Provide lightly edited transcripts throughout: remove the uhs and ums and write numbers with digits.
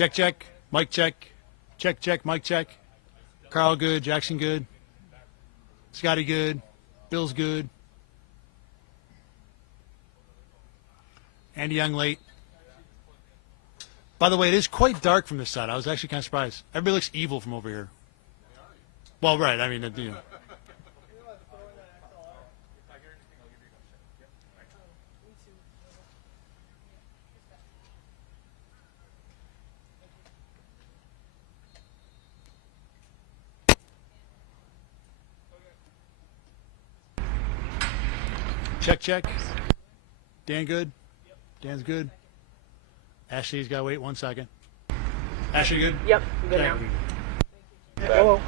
Check, check. Mic check. Check, check. Mic check. Carl good. Jackson good. Scotty good. Bill's good. Andy Young late. By the way, it is quite dark from this side. I was actually kind of surprised. Everybody looks evil from over here. Well, right. I mean, you know. Check, check. Dan good? Dan's good. Ashley's got to wait 1 second. Ashley good? Yep, good now. Hello.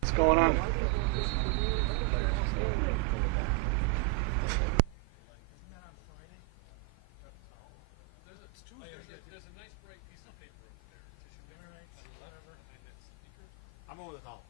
What's going on? I'm over the call.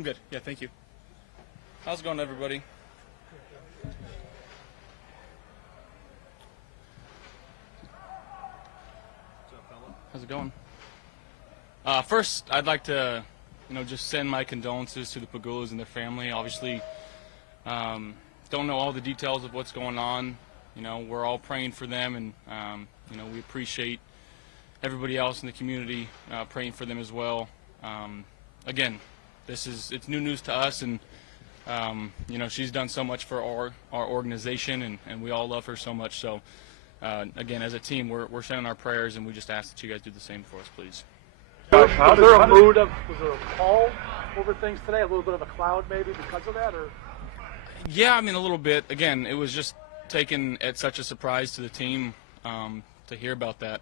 I'm good. Yeah, thank you. How's it going, everybody? How's it going? First, I'd like to, just send my condolences to the Pagulas and their family. Obviously, don't know all the details of what's going on. We're all praying for them, and we appreciate everybody else in the community praying for them as well. Again, it's new news to us, and she's done so much for our organization, and we all love her so much. So, again, as a team, we're sending our prayers, and we just ask that you guys do the same for us, please. Was there a pall over things today? A little bit of a cloud maybe because of that? Or? Yeah, a little bit. Again, it was just taken at such a surprise to the team to hear about that.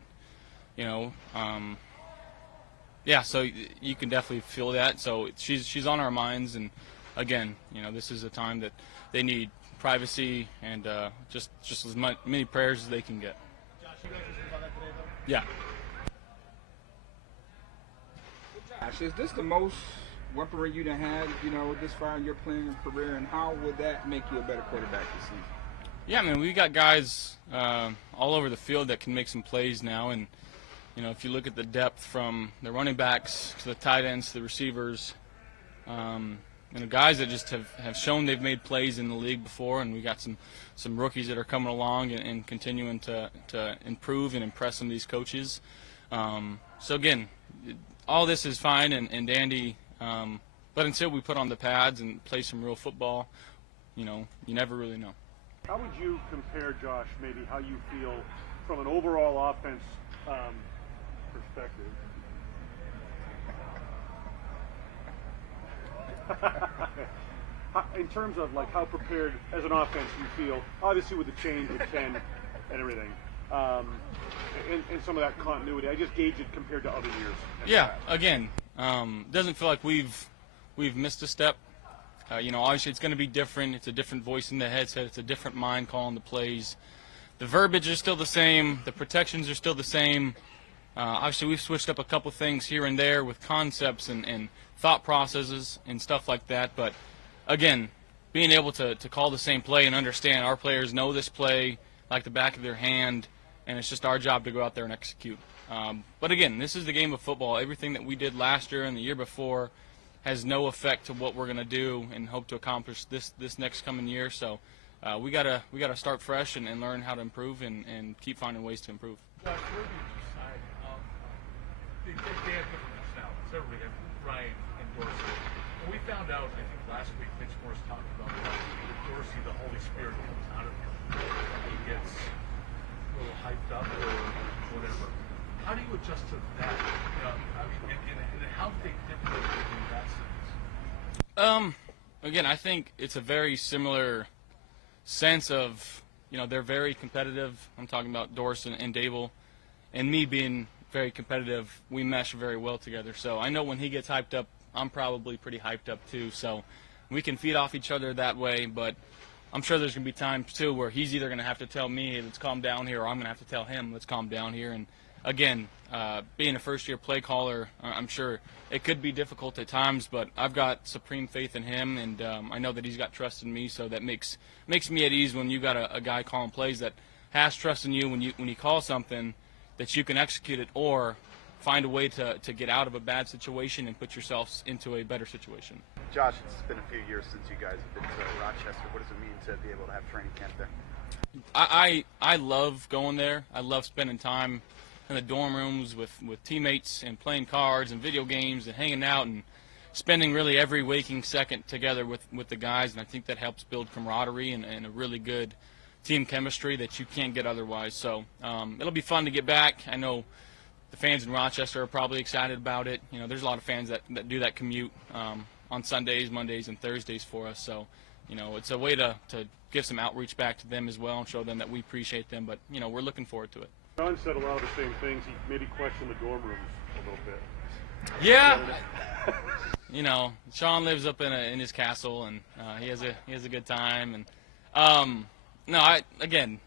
Yeah, so you can definitely feel that. So she's on our minds, and again, this is a time that they need privacy and just as many prayers as they can get. Josh, you guys about that today, though? Yeah. Josh, is this the most weaponry you've had, this far in your playing career, and how would that make you a better quarterback this season? Yeah, we got guys all over the field that can make some plays now, and if you look at the depth from the running backs to the tight ends to the receivers, guys that just have shown they've made plays in the league before, and we got some rookies that are coming along and continuing to improve and impress some of these coaches. So again, all this is fine and dandy, but until we put on the pads and play some real football, you never really know. How would you compare, Josh, maybe how you feel from an overall offense perspective? In terms of how prepared as an offense you feel, obviously with the change with 10 and everything, and some of that continuity, I just gauge it compared to other years. Yeah, again, doesn't feel like we've missed a step. Obviously it's going to be different. It's a different voice in the headset. It's a different mind calling the plays. The verbiage is still the same. The protections are still the same. Obviously we've switched up a couple things here and there with concepts and thought processes and stuff like that. But again, being able to call the same play and understand our players know this play like the back of their hand, and it's just our job to go out there and execute. But again, this is the game of football. Everything that we did last year and the year before has no effect to what we're going to do and hope to accomplish this next coming year. So we gotta start fresh and learn how to improve and keep finding ways to improve. Josh, where did you decide? They have different personalities. Everybody has Ryan and Dorsey. And we found out, I think last week, Mitch Morse talked about Dorsey, the Holy Spirit comes out of him. He gets a little hyped up or whatever. How do you adjust to that? And how big difference in that sense? Again, I think it's a very similar sense of, they're very competitive. I'm talking about Dorsey and Dable, and me being very competitive. We mesh very well together. So I know when he gets hyped up, I'm probably pretty hyped up too. So we can feed off each other that way. But I'm sure there's going to be times too where he's either going to have to tell me, hey, let's calm down here, or I'm going to have to tell him, let's calm down here. And again, being a first-year play caller, I'm sure it could be difficult at times, but I've got supreme faith in him, and I know that he's got trust in me, so that makes me at ease when you got a guy calling plays that has trust in you when you call something that you can execute it or find a way to get out of a bad situation and put yourselves into a better situation. Josh, it's been a few years since you guys have been to Rochester. What does it mean to be able to have training camp there? I love going there. I love spending time in the dorm rooms with teammates and playing cards and video games and hanging out and spending really every waking second together with the guys, and I think that helps build camaraderie and a really good team chemistry that you can't get otherwise. So it'll be fun to get back. I know the fans in Rochester are probably excited about it. There's a lot of fans that do that commute on Sundays, Mondays, and Thursdays for us. So it's a way to give some outreach back to them as well and show them that we appreciate them. But we're looking forward to it. John said a lot of the same things. He maybe questioned the dorm rooms a little bit. Yeah. Sean lives up in his castle, and he has a good time. And again,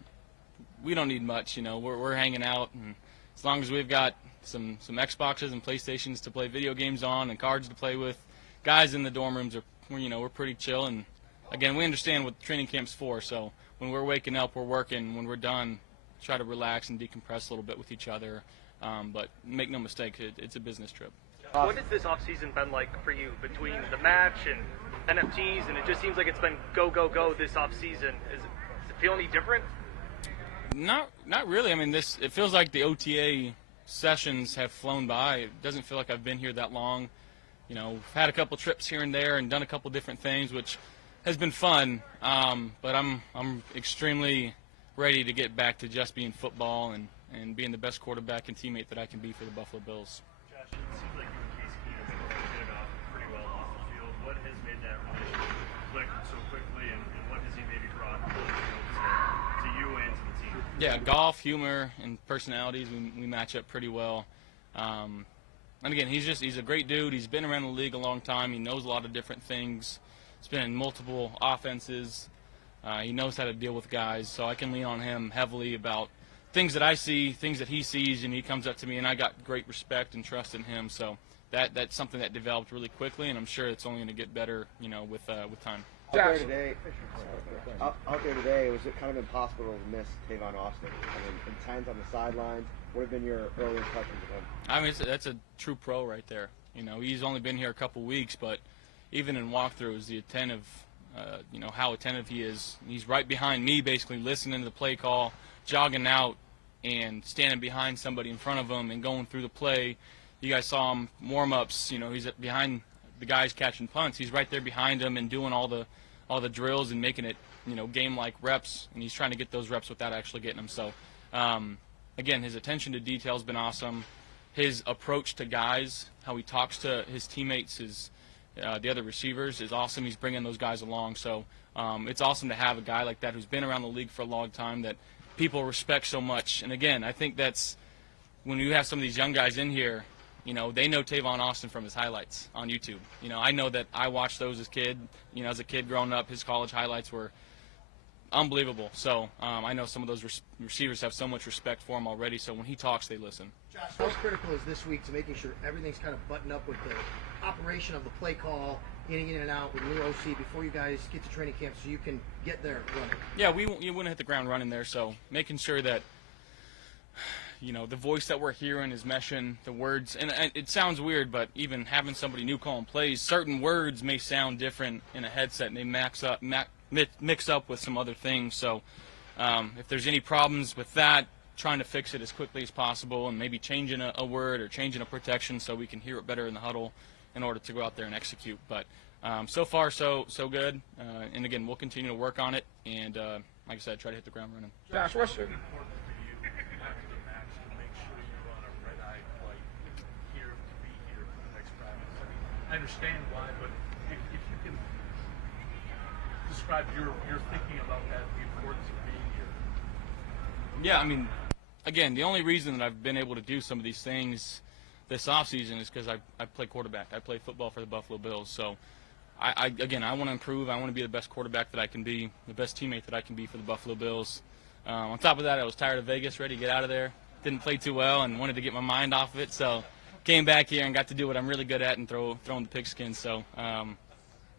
we don't need much. We're hanging out, and as long as we've got some Xboxes and PlayStations to play video games on and cards to play with, guys in the dorm rooms we're pretty chill, and again, we understand what training camp's for. So when we're waking up, we're working. When we're done, try to relax and decompress a little bit with each other. But make no mistake, it's a business trip. What has this offseason been like for you between the match and NFTs? And it just seems like it's been go, go, go this offseason. Does it feel any different? Not really. I mean, it feels like the OTA sessions have flown by. It doesn't feel like I've been here that long. You know, we've had a couple trips here and there and done a couple different things, which has been fun. But I'm extremely ready to get back to just being football and being the best quarterback and teammate that I can be for the Buffalo Bills. Josh, it seems like you and Case Keenum have hit it off pretty well off the field. What has made that relationship click so quickly, and what has he maybe brought on the field to you and to the team? Yeah, golf, humor, and personalities, we match up pretty well. And again, he's a great dude. He's been around the league a long time. He knows a lot of different things. He's been in multiple offenses. He knows how to deal with guys, so I can lean on him heavily about things that I see, things that he sees, and he comes up to me, and I got great respect and trust in him. So that's something that developed really quickly, and I'm sure it's only going to get better, with time. Out there today, was it kind of impossible to miss Tavon Austin? I mean, intense on the sidelines. What have been your early impressions of him? I mean, that's a true pro right there. He's only been here a couple weeks, but even in walkthroughs, the attentive, how attentive he is. He's right behind me, basically listening to the play call, jogging out, and standing behind somebody in front of him and going through the play. You guys saw him warm-ups. He's behind the guys catching punts. He's right there behind them and doing all the drills and making it, game-like reps. And he's trying to get those reps without actually getting them. So, again, his attention to detail has been awesome. His approach to guys, how he talks to his teammates, the other receivers, is awesome. He's bringing those guys along. So it's awesome to have a guy like that who's been around the league for a long time that people respect so much. And, again, I think that's when you have some of these young guys in here, they know Tavon Austin from his highlights on YouTube. I know that I watched those as a kid growing up. His college highlights were unbelievable. So I know some of those receivers have so much respect for him already, so when he talks, they listen. Josh, how critical is this week to making sure everything's kind of buttoned up with the operation of the play call, getting in and out with new OC before you guys get to training camp so you can get there running? Yeah, you wouldn't hit the ground running there, so making sure that the voice that we're hearing is meshing, the words, and it sounds weird, but even having somebody new calling plays, certain words may sound different in a headset, and they mix up with some other things. So if there's any problems with that, trying to fix it as quickly as possible, and maybe changing a word or changing a protection so we can hear it better in the huddle in order to go out there and execute. But so far, so good. And again, we'll continue to work on it, and like I said, try to hit the ground running. Josh, what's your I understand why, but if you can describe your thinking about that, the importance of being here. Yeah, I mean, again, the only reason that I've been able to do some of these things this offseason is because I play quarterback. I play football for the Buffalo Bills. So, I want to improve. I want to be the best quarterback that I can be, the best teammate that I can be for the Buffalo Bills. On top of that, I was tired of Vegas, ready to get out of there. Didn't play too well and wanted to get my mind off of it. So, came back here and got to do what I'm really good at and throwing the pigskin. So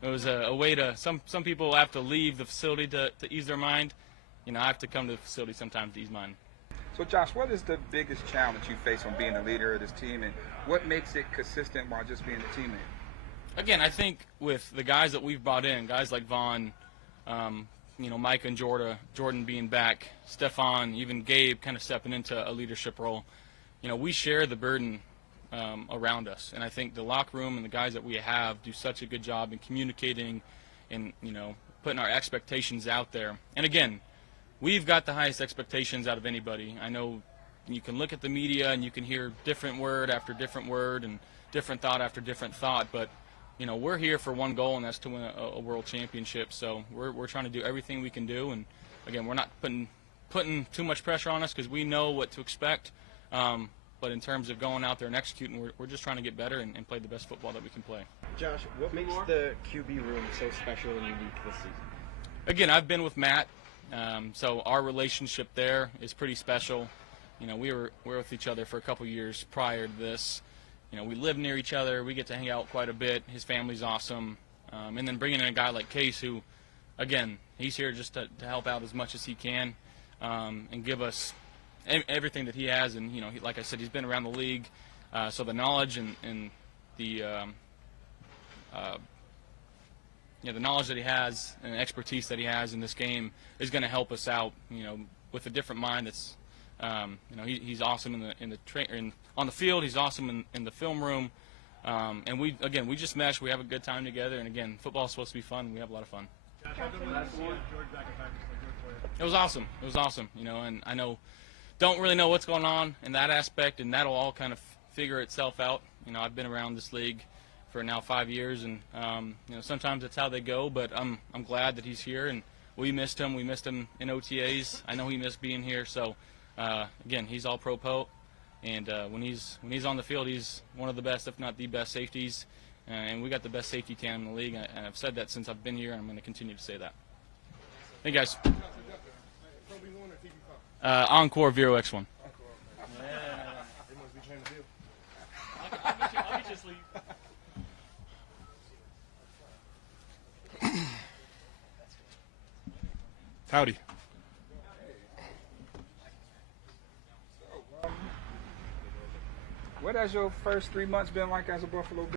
it was a way to some people have to leave the facility to ease their mind. I have to come to the facility sometimes to ease mine. So, Josh, what is the biggest challenge you face on being the leader of this team, and what makes it consistent while just being a teammate? Again, I think with the guys that we've brought in, guys like Vaughn, Mike and Jordan being back, Stephon, even Gabe kind of stepping into a leadership role, we share the burden around us. And I think the locker room and the guys that we have do such a good job in communicating and, putting our expectations out there. And again, we've got the highest expectations out of anybody. I know you can look at the media and you can hear different word after different word and different thought after different thought, but we're here for one goal, and that's to win a world championship. So we're trying to do everything we can do, and again, we're not putting too much pressure on us because we know what to expect. But in terms of going out there and executing, we're just trying to get better and play the best football that we can play. Josh, what makes the QB room so special and unique this season? Again, I've been with Matt, so our relationship there is pretty special. We were with each other for a couple years prior to this. We live near each other. We get to hang out quite a bit. His family's awesome. And then bringing in a guy like Case who again, he's here just to help out as much as he can and give us everything that he has. And, like I said, he's been around the league, so the knowledge and the the knowledge that he has and expertise that he has in this game is going to help us out, with a different mind. That's, he's awesome on the field. He's awesome in the film room. And we just mesh. We have a good time together. And again, football is supposed to be fun. We have a lot of fun. It was awesome. It was awesome. And I don't really know what's going on in that aspect, and that'll all kind of figure itself out. I've been around this league for now 5 years, and sometimes that's how they go. But I'm glad that he's here, and we missed him. We missed him in OTAs. I know he missed being here. So again, he's all pro, and when he's on the field, he's one of the best, if not the best, safeties. And we got the best safety tandem in the league, and I've said that since I've been here, and I'm going to continue to say that. Thank you, guys. Encore Vero X1. Howdy. What has your first 3 months been like as a Buffalo Bill?